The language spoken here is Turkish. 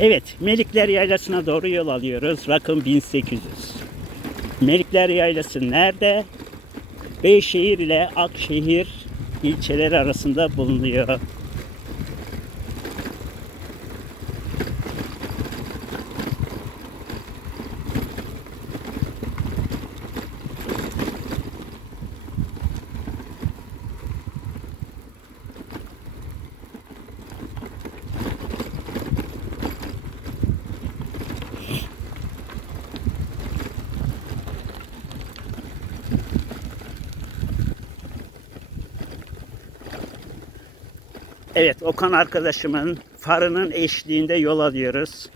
Evet, Melikler Yaylası'na doğru yol alıyoruz. Rakım 1800. Melikler Yaylası nerede? Beyşehir ile Akşehir ilçeleri arasında bulunuyor. Evet, Okan arkadaşımın farının eşliğinde yol alıyoruz.